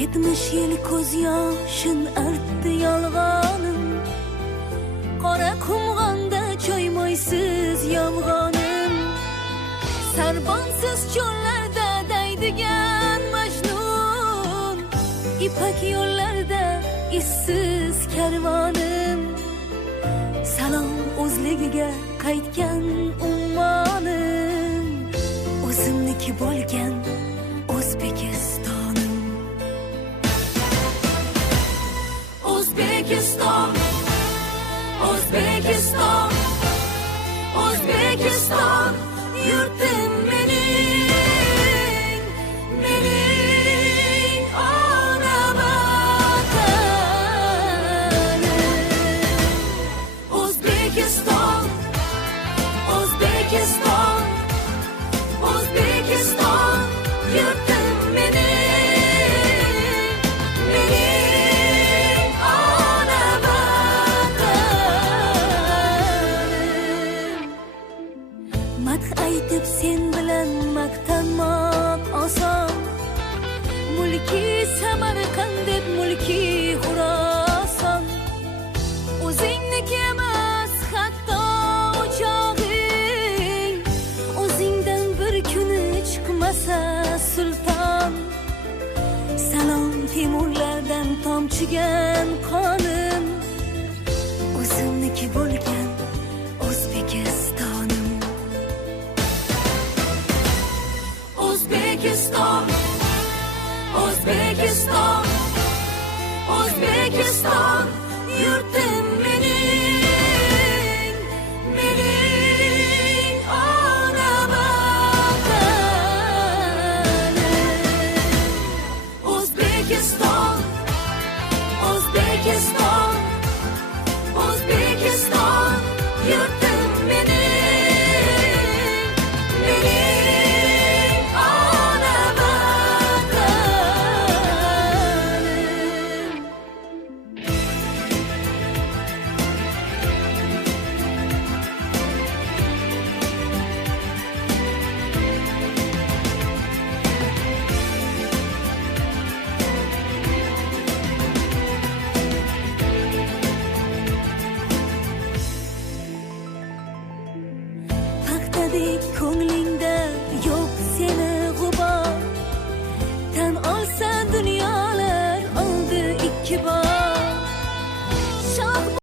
Yetmiş yıl ko'z yoshim artdi yolg'onim, qora qumg'onda choymoysiz yolg'onim, sarbonsiz cho'llarda daydigan majnun, ipak yo'llarda izsiz karvonim, salom o'zligiga qaytgan ummonim, o'zimniki bo'lgan O'zbekiston. O'zbekiston, O'zbekiston, O'zbekiston, yurtim mening, mening ona vatanim. O'zbekiston, O'zbekiston, O'zbekiston, yurtim mening. Aytib sen bilan maqtanmoq oson, mulki Samarqand deb mulki Xuroson, o'zingniki emas hatto o'chog'ing, o'zingdan bir kuni chiqmasa sulton, salom Temurlardan tomchigan qonim, o'zimniki bo'lgan O'zbekistonim. O'zbekiston, O'zbekiston, O'zbekiston, yurtim mening, mening ona vatanim. O'zbekiston, O'zbekiston, O'zbekiston, yurtim mening. Ko'ngli